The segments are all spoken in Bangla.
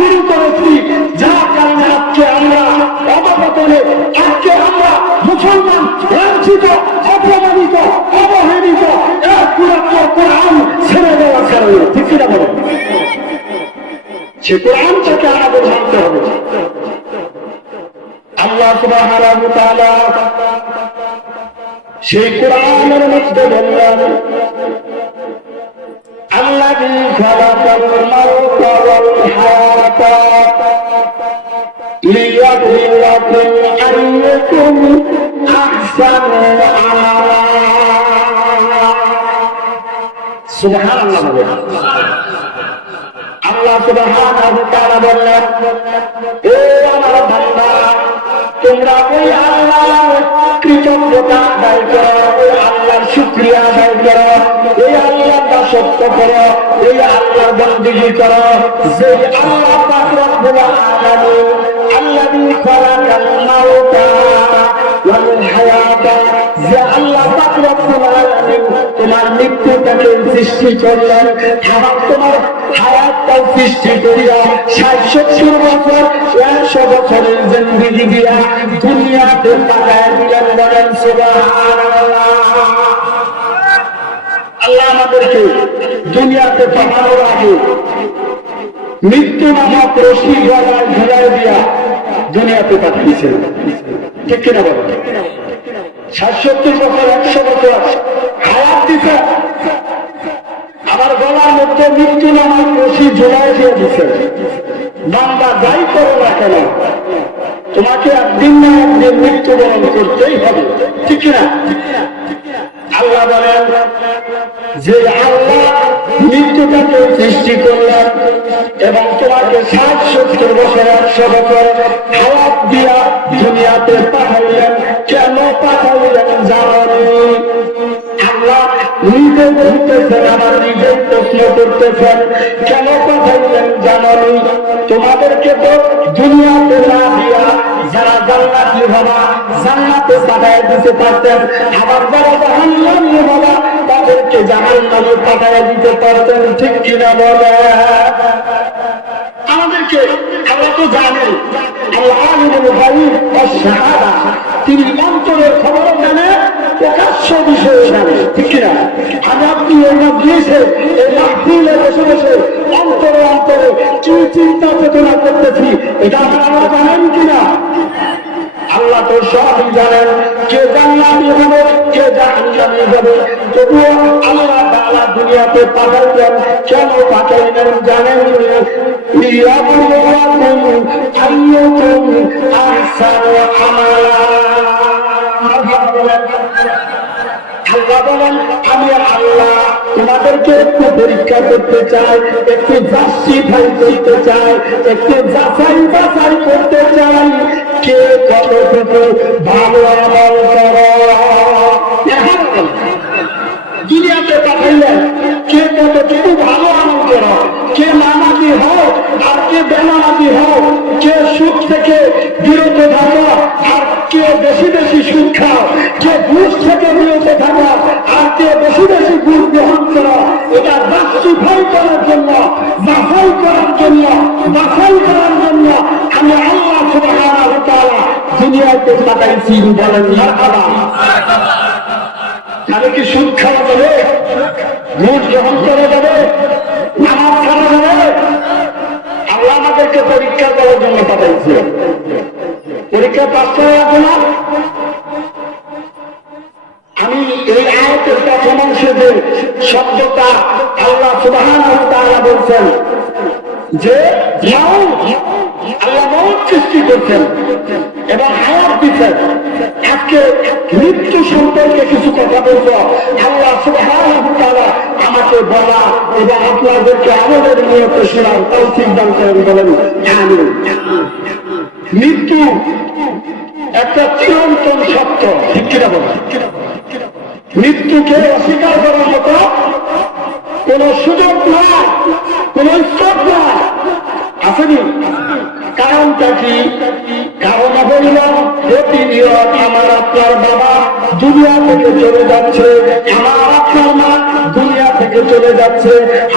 শুরু করেছি। যার কারণে আজকে আমরা অবপতনে, আজকে আমরা মুসলমান, লাঞ্ছিত, অপমানিত, অবহেলিত কোরআন ছেড়ে দেওয়ার কারণে। ঠিক কিনা সে আমাদের জানতে হবে। আল্লাহ সুবাহ সেই কোরআনের মধ্যে বললেন আল্লাহ خلق الموت والحياة ليبلوكم أيكم أحسن عملا سبحان الله আল্লাহ সুবহানাহু ওয়া তাআলা বললেন ও আমার বান্দা তোমরা ওই আল্লাহর কৃতজ্ঞতা আদায় করো ওই আল্লাহর শুকরিয়া আদায় করো ওই আল্লাহর দাসত্ব করো ওই আল্লাহর বন্দিগি করো যে আল্লাহ পাক রব্বুল আলামিন আল্লাযী খালাকাল মাউতা ওয়াল হায়াতা, যে আল্লাহ পাক রব্বুল আলামিন তোমার মৃত্যুটাকে সৃষ্টি করলেন, আবার দুনিয়াতে পাঠায় বলেন সুবহানাল্লাহ। আল্লাহ আমাদেরকে দুনিয়াতে পাঠানোর আগে মৃত্যু নামক রশি গলায় ঝুলাই দিয়া দুনিয়াতে পাঠিয়েছেন। ঠিক কিনা বলো? ষাট সত্তর বছর, একশো বছর হায়াত দিছে। আমার গলার মধ্যে মৃত্যু নামক রশি ঝুলাই দিয়ে দিছে। বান্দা যাই করো না কেন, তোমাকে একদিন না একদিন মৃত্যুবরণ করতেই হবে। ঠিক না আল্লাহ বলেন যে আল্লাহ মৃত্যুটাকে সৃষ্টি করলেন এবং তোমাকে ষাট সত্তর বছর একশো বছর হায়াত দিয়া দুনিয়াতে পাঠাইলেন, কেন পাঠাইলেন জানি আল্লাহ নিজে বলতেছেন আমার প্রশ্ন করতেছেন, কেন পাঠাইলেন তোমাদেরকে তো দুনিয়াতে না দিয়া যারা জান্নাতি হবা, জান্নাতে পাঠায় দিতে পারতেন, আবার যারা জাহান্নামী হবা তাদেরকে জাহান্নামে পাঠায় দিতে পারতেন, ঠিক কিনা বলে? আমাদেরকে আল্লাহ তো শাহাদা। তিনি অন্তরের খবর জানে, প্রকাশ্য বিষয়ে জানে, ঠিক কিনা? আমি আপনি এই মাস দিয়েছে এই মাহফিলে বসে বসে অন্তরে অন্তরে কি চিন্তা চেতনা করতেছি, এটা আল্লাহ জানেন কিনা? তো সবই জানেন কে জান্নাতি হবে কে জাহান্নামী হবে। তবুও আল্লাহ তাআলা দুনিয়াতে পাঠাইলেন কেন পাঠাইলেন জানেন লিয়াবলুয়াকুম আইয়ুকুম আহসানু আমালা। আল্লাহ বলেন আমি আল্লাহ তোমাদেরকে একটু পরীক্ষা করতে চাই, একটু জাস্টিফাই করতে চাই, একটু যাচাই বাছাই করতে চাই। কে কতটুকু ভালো আমল করো দুনিয়াতে পাঠাইলেন কে কতটুকু ভালো আমল করো, কে নামাজি হও আর কে বেনামাজি হও কে সুখ থেকে বিরত থাকো, আর কে বেশি বেশি সুখ খাও কে ঘুষ থেকে বিরত থাকো, আর কে বেশি বেশি ঘুষ গ্রহণ করো, এটা জাস্টিফাই করার জন্য বাছাই করার জন্য বাছাই করার জন্য আমি আল্লাহ তাআলা দুনিয়াতে পাঠাইছি বলেন শব্দটা আল্লাহ সুবাহান বলছেন যে আল্লাহ সৃষ্টি করছেন এবং হায়াত দিচ্ছেন। আজকে মৃত্যু সম্পর্কে কিছু কথা বলব। আমাকে বলা এবং আপনাদেরকে আমাদের নিয়ত শোনার তাও বলেন। মৃত্যু একটা চিরন্তন সত্য। ঠিক বলেন? মৃত্যুকে অস্বীকার করার মতো কোন সুযোগ না কোন স্কোপ না আসেনি। কারণটা কি? কারণ হইল প্রতিনিয়ত আমার আপনার বাবা দুনিয়া থেকে চলে যাচ্ছে, আমার আপনার মা দুনিয়া থেকে চলে যাচ্ছে,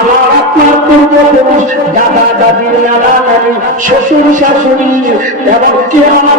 আমার আপনার পূর্ব পূর্বপুরুষ, দাদা, দাদি, নানা, নানি, শ্বশুর, শাশুড়ি, এবং কি আমার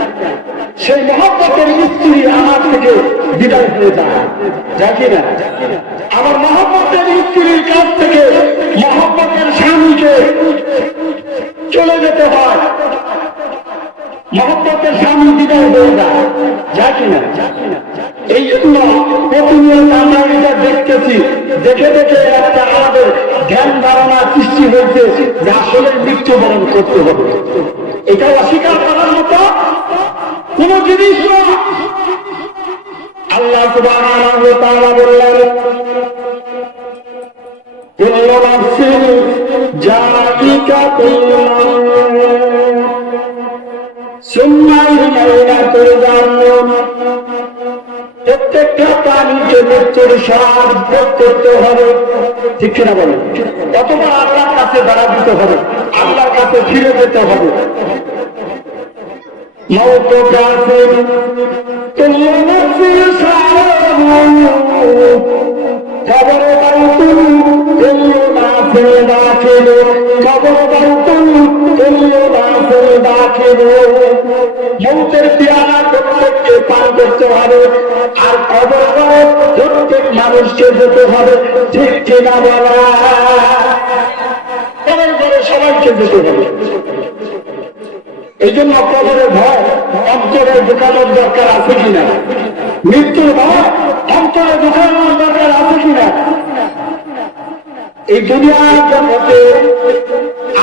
সেই মহব্বতের স্ত্রী আমার থেকে বিদায় হয়ে যায়। যায় না আমার মহব্বতের স্ত্রীর কাছ থেকে মহব্বতের স্বামীকে চলে যেতে হয়। মহব্বতের স্বামী বিদায় হয়ে যায়। যায় কি না এই জন্য প্রতিনিয়ত আমরা এটা দেখতেছি। দেখে দেখে একটা আমাদের জ্ঞান ধারণা সৃষ্টি হয়েছে যে আসলে মৃত্যুবরণ করতে হবে। এটা অস্বীকার কোন জিনিস আল্লাহ বললেন প্রত্যেকটা প্রাণীকে হবে। ঠিক কিনা বলে অথবা আল্লাহর কাছে দাঁড়া দিতে হবে, আল্লাহর কাছে ফিরে যেতে হবে। মৌত কাফির কুল্লু নাফসিন সারামুত খবর বাইতুল কুল্লু নাফিল দাখিল খবর বাইতুল কুল্লু নাফিল দাখিল মৌতের পিয়ালা প্রত্যেককে পান করতে হবে আর খবর প্রত্যেক মানুষকে যেতে হবে ঠিক কিনা বলা সবাইকে যেতে হবে এই জন্য কবরের ভয় অন্তরে ঢুকানোর দরকার আছে কিনা? মৃত্যুর ভয় অন্তরে ঢুকানোর দরকার আছে কিনা? এই দুনিয়ার জগতে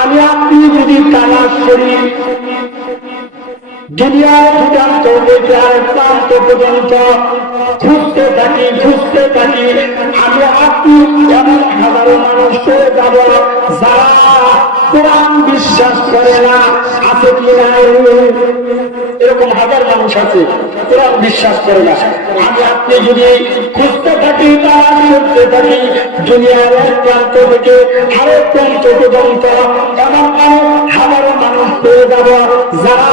আমি আপনি যদি তালাশ থাকি আমি আপনি যারা বিশ্বাস করে না, আছে কি নাই এরকম হাজার মানুষ আছে কোরআন বিশ্বাস করে না। আমি আপনি যদি খুঁজতে থাকি তালাশ করতে থাকি দুনিয়ার এক প্রান্ত থেকে আরেক প্রান্ত পর্যন্ত এমন হাজারো মানুষ পেয়ে যাব, যারা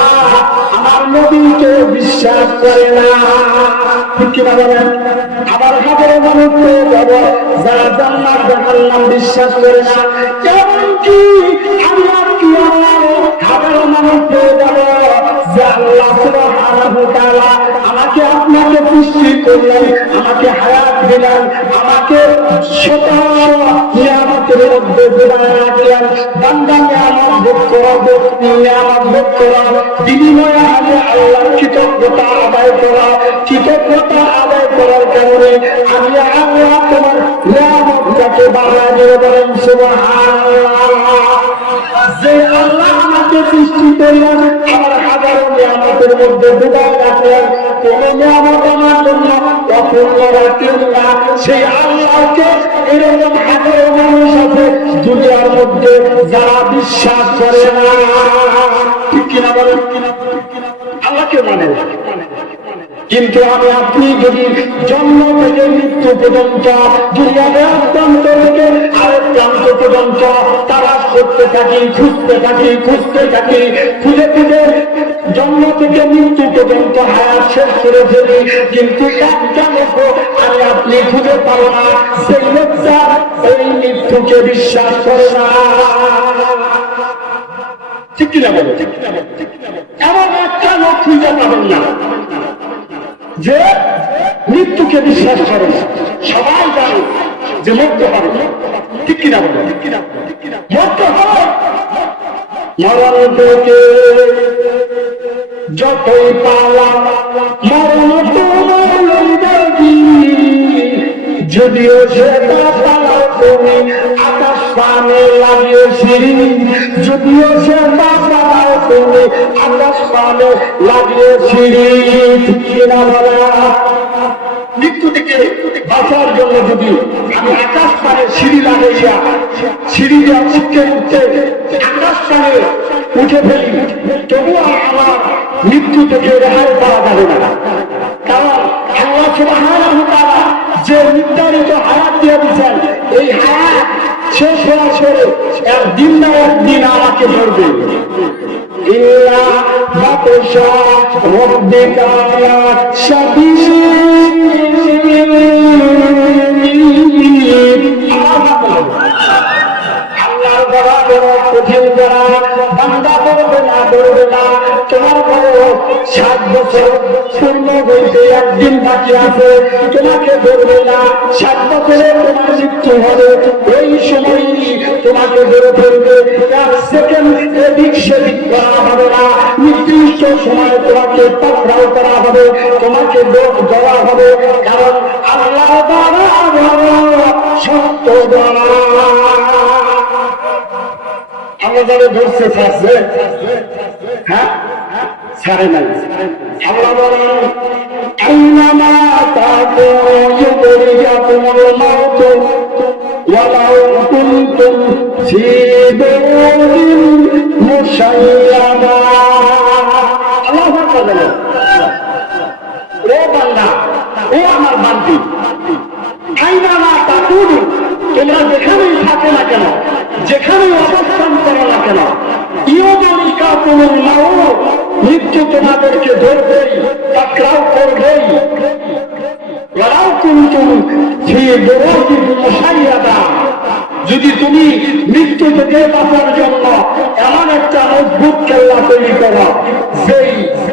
আমার নবীকে বিশ্বাস করে না। কিনা বলেন আবার হাজারো মানুষ পেয়ে যাব, যারা জান্নাত জাহান্নাম বিশ্বাস করে না। এমনকি করলেন আমাকে হায়াত দিলেন, আমাকে নিয়ামতের মধ্যে বিদায় রাখলেন বান্দা নিয়ামত ভোগ করো নিয়ামত ভোগ করো, বিনিময়ে আমি আল্লাহর কৃতজ্ঞতা আদায় করা, কৃতজ্ঞতা আদায় করার কারণে আমি আল্লাহ তোমার আমাকে সৃষ্টি করলেন, আমার দুনিয়ার মধ্যে যারা বিশ্বাস করে আল্লাহকে মানে। কিন্তু আমি আপনি যদি জন্ম থেকে মৃত্যু পর্যন্ত দুনিয়ার প্রান্ত থেকে আরেক প্রান্ত পর্যন্ত তালাশ করতে থাকি, খুঁজতে থাকি খুঁজতে থাকি, খুঁজে খুঁজে থেকে মৃত্যু পর্যন্ত হায়াত শেষ করে ফেলি। কিন্তু একটা লোক আমি আপনি খুঁজে পাবো না। সেই লোকটা এই মৃত্যুকে বিশ্বাস করে না। ঠিক কিনা বলো? ঠিক কিনা বলো? ঠিক কিনা বলো? এমন একটা লোক খুঁজে পাবেন না। যে মৃত্যুকে বিশ্বাস করে। সবাই জানে যে মরতে হবে। ঠিক কিনা বলে? মরতে হবে। মরণ থেকে যতই পালা, মরণ তোমার লইবে কি? যদিও সেটা পালাও তুমি আকাশ পানে লাগিয়ে সিঁড়ি, যদিও সেটা পালাও তুমি আকাশ পানে লাগিয়ে সিঁড়ি ঠিক কিনা বলা মৃত্যু থেকে বাঁচার জন্য যদি আমি আকাশ পানে সিঁড়ি লাগাইয়া সিঁড়ি দেওয়া উঠতে উঠতে আকাশ পানে উঠে ফেলি। তবুও আমার মৃত্যু থেকে রেহাই পাওয়া যাবে না। যে নির্ধারিত হায়াত দিয়ে দিচ্ছেন এই হায়াত শেষ হওয়ার সরে একদিন না একদিন আমাকে ধরবে। ইল্লা বাতাসা বছর পূর্ণ হইতে একদিন বাকি আছে। তোমাকে ধরবে না, সাত বছরে তোমার মৃত্যু হবে। এই সময় তোমাকে ধরে ফেলবে। এক সেকেন্ড এদিক সেদিক করা হবে না। নির্দিষ্ট সময়ে তোমাকে পাকড়াও করা হবে, তোমাকে দোষ দেওয়া হবে। কারণ আল্লাহ দ্বারা সত্য আমরা যারা ধরছে হ্যাঁ? ছাড়ে নাই। আল্লাহ বলেন আইনামা তাকু ইউরিয়াকুমুল মাউত ওয়ালাউ কুনতুম ফি বুরুজিন মুশাইয়াদা আল্লাহু আকবার ও বান্দা, ও আমার বান্দি আইনামা তাকুনু তোমরা যেখানেই থাকো না কেন, যেখানেই অবস্থান করো না কেন তোমার নাও মৃত্যু তোমাদেরকে ধরবেই ওরাও কিন্তু যদি তুমি মৃত্যু থেকে বাঁচার জন্য এমন একটা মজবুত কেল্লা তৈরি করো, যেই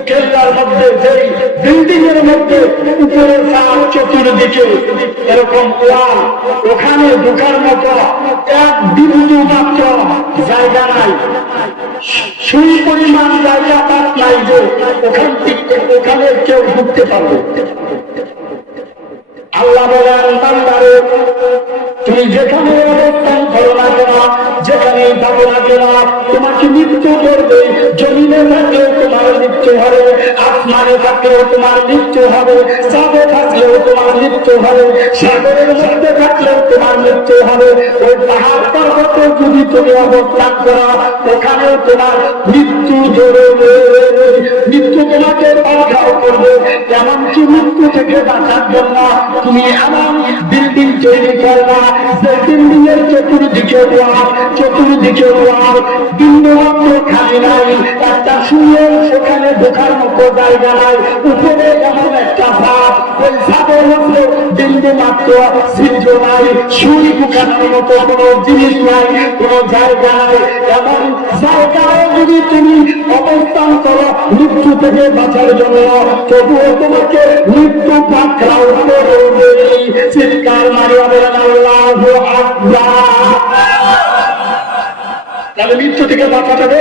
কেল্লার মধ্যে, যেই বিল্ডিং এর মধ্যে উপরে চতুর্দিকে এরকম ওয়াল, ওখানে ঢোকার মতো এক বিন্দু মাত্র জায়গা নাই। সেই পরিমাণ জায়গা তার নাই যে ওখান থেকে ওখানে কেউ ঢুকতে পারবে। আল্লাহ বলেন তুমি যেখানে অবস্থান করো না কেনা যেখানে থাকো না কেনা, তোমাকে মৃত্যু করবে, জমিনে থাকলেও তোমার মৃত্যু হবে থাকলেও তোমার মৃত্যু হবে থাকলেও তোমার হবে, সাগরের মধ্যে থাকলেও তোমার হবে। ওই পাহাড় পর্বতে যদি তুমি অবস্থান করো তোমার মৃত্যু মৃত্যু তোমাকে করবে, এমনকি মৃত্যু থেকে বাঁচার জন্য তুমি এমন বিল্ডিং তৈরি করবা, যে বিল্ডিং এর চতুর্দিকে চতুর্দিকে বিন্দু খালি নাই, একটা সুন্দর সেখানে ঢোকার মতো জায়গা নাই। উপরে এমন একটা ভাব, ওই ভাবের মধ্যে বিন্দু মাত্র ছিদ্র নাই। সুই ঢুকানোর মতো কোনো জিনিস নাই, কোনো জায়গা নাই। এমন জায়গায় যদি তুমি অবস্থান করো মৃত্যু থেকে বাঁচার জন্য, তবুও তোমাকে মৃত্যু পাকড়াও করবে চিৎকার মারিয়া বলেন আল্লাহ তাহলে মৃত্যু থেকে বাঁচা যাবে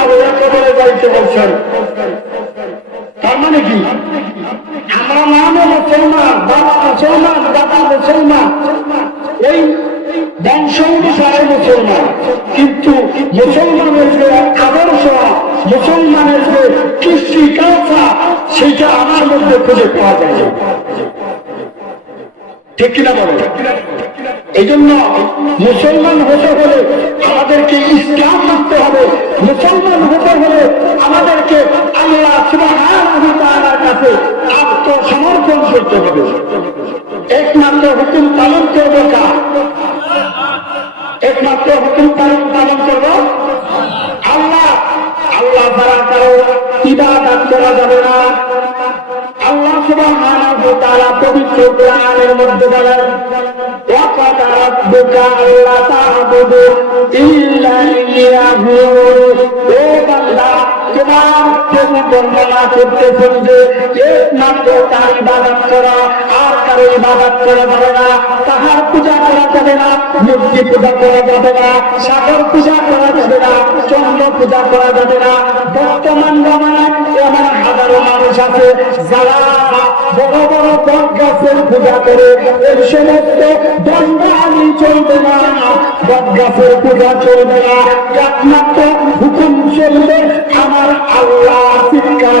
যাইতে বলছেন তার মানে কি? আমরা নামও মুসলমান, বাবা মুসলমান, দাদা মুসলমান ওই বংশ অনুসারে মুসলমান। কিন্তু মুসলমানের যে আদর্শ, মুসলমানের যে কৃষ্টি সেটা আমার মধ্যে খুঁজে পাওয়া যায় ঠিক কিনা বলে? এই জন্য মুসলমান হতে হলে আমাদেরকে ইসলাম মানতে হবে। মুসলমান হতে হলে হুকুম পালন করব কার একমাত্র হুকুম পালন পালন করব? আল্লাহ। আল্লাহ দ্বারা কারও ইবাদত করা যাবে না। আল্লাহ সুবহানাহু মানব তারা পবিত্র কোরআনের মধ্যে বলেন ওয়া তারা রাব্বুকা আল্লাহ তা'বুদু ইল্লা ইয়াহু বর্ণনা করতেছেন যে একমাত্র তার ইবাদত করা আর কারও ইবাদত করা যাবে না, তাহার পূজা করা যাবে না, মূর্তি পূজা করা যাবে না, সাগর পূজা করা যাবে না, চন্দ্র পূজা করা যাবে না। বর্তমান জমানায় এমন হাজারো মানুষ আছে যারা বড় বড় বট গাছের পূজা করে। এই সমস্ত দণ্ড আমি চলবে না, বট গাছের পূজা চলবে না। একমাত্র হুকুম চলবে আমার আল্লাহ, চিৎকার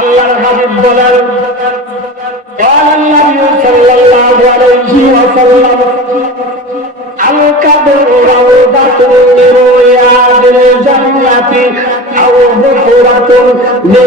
আল্লাহর হাবিব বলেন قال النبي صلى الله عليه وسلم القبر روضة من رياض الجنة أو بحرة من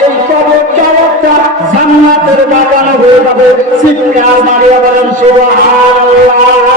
জান্নাতের বাগান হয়ে যাবে। চিৎকার মারিয়া বলেন সুবহানাল্লাহ।